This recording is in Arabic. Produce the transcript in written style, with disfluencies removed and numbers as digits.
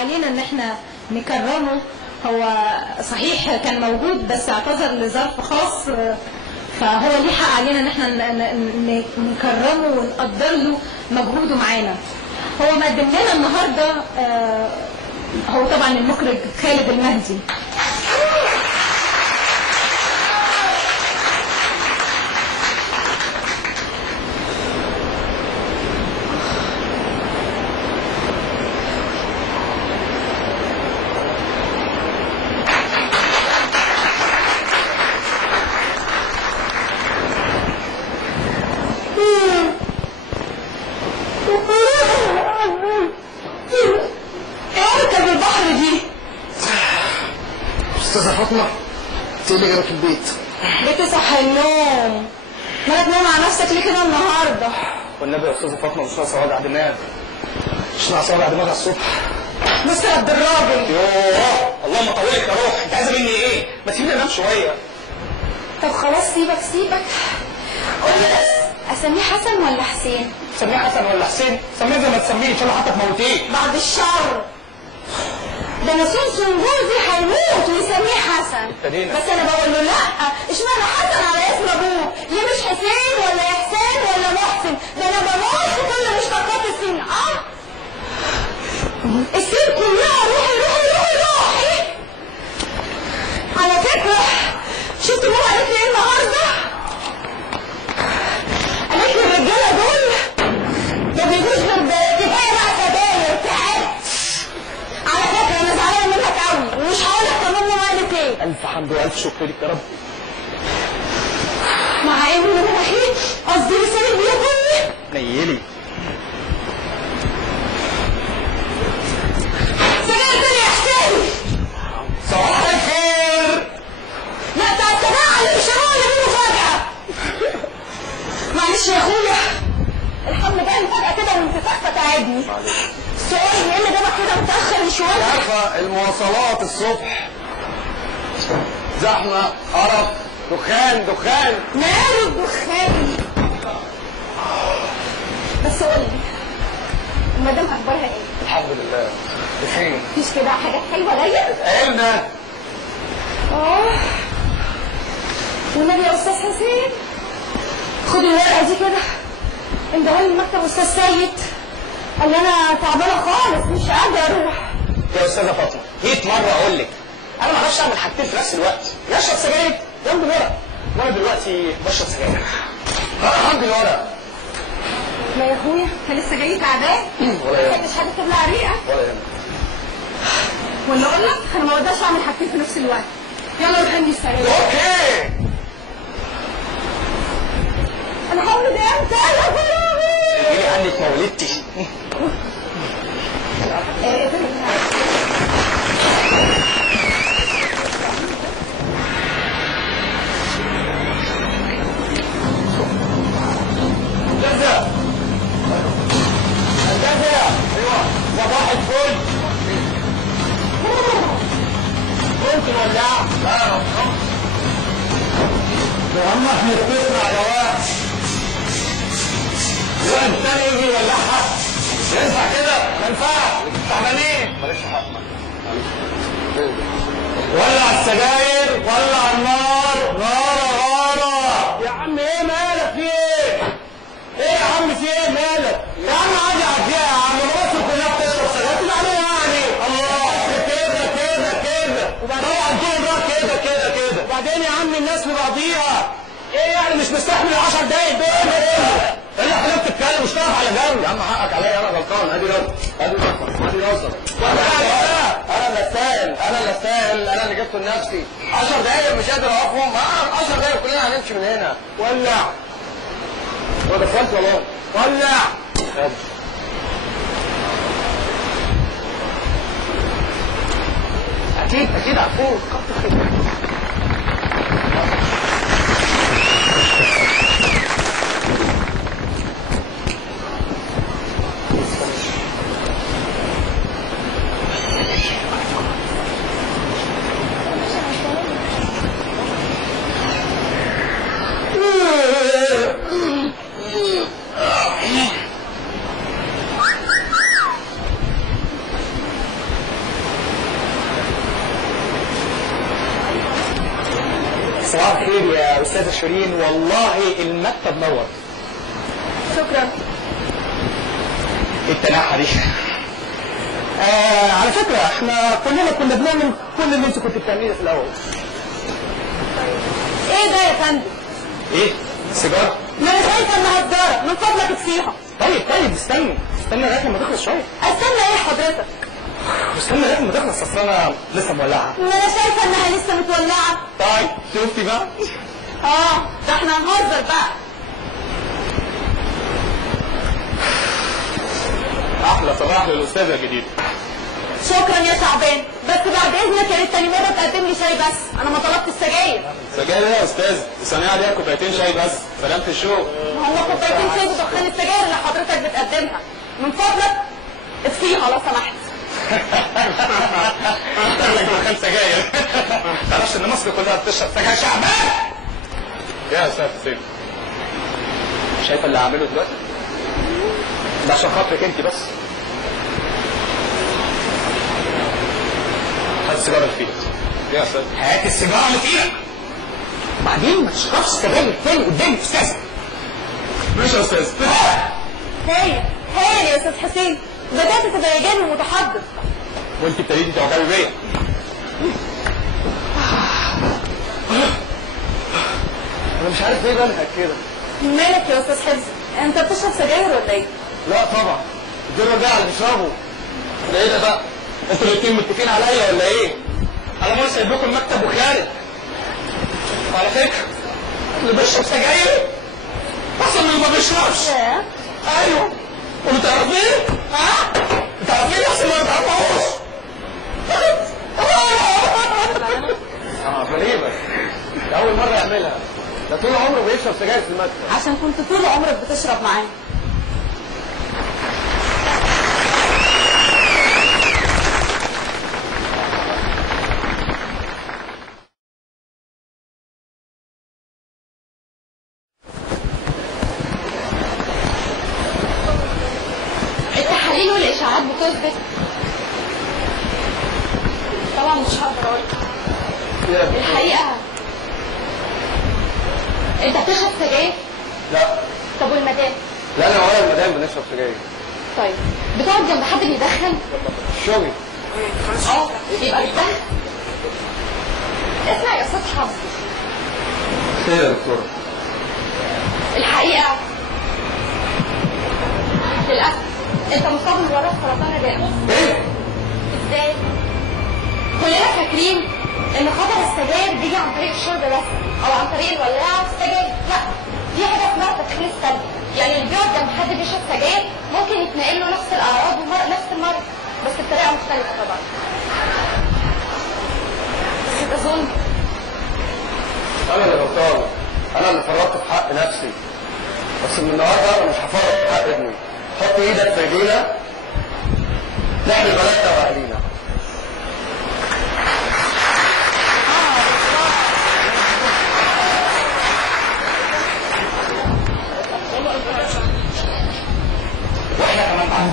علينا ان احنا نكرمه. هو صحيح كان موجود بس اعتذر لظرف خاص، فهو ليه حق علينا ان احنا نكرمه ونقدر له مجهوده معانا. هو مقدم لنا النهارده هو طبعا المخرج خالد المهدي. انت اللي جابك البيت؟ بتصحى النوم، مالك نايم على نفسك ليه كده النهارده؟ والنبي يا استاذه فاطمه مش ناقصه وجع دماغ، مش ناقصه وجع دماغ على الصبح. مستر عبد الراجل، يوه اللهم طولك يا روح، انت عايزه مني ايه؟ ما تسيبني انام شويه. طب خلاص سيبك. قول لي بس اسميه حسن ولا حسين؟ سميه حسن ولا حسين؟ سميه زي ما تسميه، ان شاء الله حتى تموتيه. بعد الشر، ده انا سمسم جوزي هيموت ويسميه حسن. بس انا بقول له لا، اشمعنى حسن على اسم ابوه؟ ليه مش حسين ولا احسان ولا محسن؟ ده انا بموت في كل مشتقات السين. السين كلها روحي. على فكره شفت ماما قالت لي ايه النهارده؟ قالت لي الرجاله دول ما بيجوش غير كفايه بقى سجاير. تعبت على فكره، انا زعلانه منك قوي ومش هقول لك كمان ماما قالت ايه. الف حمد والف شكر لك يا رب. مع ان انا وحيد قصدي لساني بياكلني. نيلي سجاير تاني يا حسين. صباح الخير. لا بتاع السماعه اللي مش هنقول منه فجاه. معلش يا اخويا، الحمل جاي فجاه كده وانتفاخ فتعبني. سؤال ايه اللي جابك كده متاخر شويه؟ عارفه المواصلات الصبح زحمه، قرف، دخان. ماله الدخان؟ بس قول لي المدام اخبارها ايه؟ الحمد لله بخير. مفيش كده حاجات حلوه غير؟ قلنا والنبي يا استاذ حسين خد الورقه دي كده، اندهولي المكتب استاذ سيد، قال لي انا تعبانه خالص مش قادره اروح. يا استاذه فاطمه 100 مره اقول لك انا ما اعرفش اعمل حاجتين في نفس الوقت، يا اشرب سجاير جنب الورق، وانا دلوقتي بشرب سجاير جنب الورق. لا يا اخويا انت لسه جاي تعبان؟ ولا يهمك. ما تحبش حاجه تبلع ريقك؟ ولا يهمك. ولا اقول لك انا ما اقدرش اعمل حاجتين في نفس الوقت. يلا روح عندي السرير. اوكي. انا هولد امتى يا بابي؟ تجيلي عنك ما ولدتش. هندسة ايوه صباح الفل. ممكن ولعها؟ لا يا عم احنا اتفقنا على واحد. لا التاني يجي يولعها؟ ينفع كده؟ ما ينفعش، تعبانين. معلش حق. ولع السجاير، ولع النار، نار. يا عم ايه مالك في ايه؟ ايه يا عم في ايه مالك؟ يا عم عادي عديها يا عم، مصر كلها بتشرب سجاير، يعني الله كده. وبعدين عندهم بقى كده. وبعدين يا عم الناس لبعضيها. ايه يعني مش مستحمل 10 دقايق دول؟ ايه اللي حضرتك بتتكلم؟ مش طرف على جنب. يا عم حقك عليا، انا غلطان. ادي راسك. انا اللي استاهل، انا اللي جبته لنفسي. 10 دقايق مش قادر اقفهم. 10 دقايق كلنا هنمشي من هنا. ولع. هو دخلت والله. ولع. اكيد عفوك. استاذه شيرين، والله المكتب نور. شكرا. التناحه دي. على فكره احنا كلنا كنا بنعمل كل اللي انت كنت بتعمليه في الاول. ايه ده يا فندم؟ ايه؟ سيجاره؟ ما انا شايفه انها سجاره، من فضلك اطفيها. طيب استنى لغايه لما تخلص شويه. استنى ايه حضرتك؟ استنى لغايه لما تخلص، اصل انا لسه مولعها. ما انا شايفه انها لسه متولعه. طيب شفتي بقى؟ ده احنا هنهزر بقى. احلى صباح للاستاذه الجديده. شكرا يا شعبان، بس بعد اذنك يا ريت تاني مره تقدم لي شاي بس، انا ما طلبت السجاير. سجاير ايه يا استاذ؟ الصينيه عليها كوبايتين شاي بس، سلامة الشوق. ما هم كوبايتين شاي بدخان السجاير اللي حضرتك بتقدمها، من فضلك اطفيها لو سمحت. دخلك دخان سجاير. ما تعرفش ان مصر كلها بتشرب سجاير شعبان؟ يا استاذ حسين، شايفه اللي هعمله دلوقتي؟ ده عشان خاطرك انت بس. هات السيجاره اللي في ايدك. يا استاذ هات السيجاره اللي في ايدك. وبعدين ما تشربش سجاير تاني قدامي يا استاذ. ماشي يا استاذ. هايل يا استاذ حسين، بدات تبقى جاني ومتحضر. وانت ابتديتي تعجبي بيا. انا مش عارف ليه بنهج كده. مالك يا استاذ حفظ؟ انت بتشرب سجاير ولا ايه؟ لا طبعا، دول ده اللي بيشربوا. ده ايه ده بقى؟ انتوا الاتنين متفقين عليا ولا ايه؟ انا مرة سايب لكم المكتب وخارج. وعلى فكرة اللي بيشرب سجاير احسن من اللي ما بيشربش. ايوه. وانت تعرفين؟ تعرفين احسن من ما تعرفوش. غريبة. ده أول مرة يعملها. ده طول عمره بيشرب سجاير في المكتب. عشان كنت طول عمرك بتشرب معاه. التحاليل والإشاعات بتثبت. طبعا مش هقدر أقول الحقيقة. انت بتشرب سجاير؟ لا. طب والمدام؟ لا انا ولا المدام بنشرب سجاير. طيب بتقعد جنب حد بيدخن؟ شغل. يبقى بتدخن. اسمع يا استاذ حفظ. خير يا دكتورة. الحقيقة للأسف انت مصاب من ورا سرطان الرئة. ايه؟ ازاي؟ كلنا فاكرين ان خطر السجاير بيجي عن طريق الشرب بس او عن طريق الولاعه في السجاير. لا، دي حاجه اسمها تدخين السلبي، يعني اللي بيقعد جنب حد بيشرب سجاير ممكن يتنقل له نفس الاعراض ونفس المرض بس بطريقه مختلفه طبعا. بس ده ظلم. انا اللي غلطان، انا اللي فرطت في حق نفسي، بس من النهارده انا مش هفرط في حق ابني. حط ايدك في ايدينا نحمي بلدنا واهالينا. واحنا كمان معاك.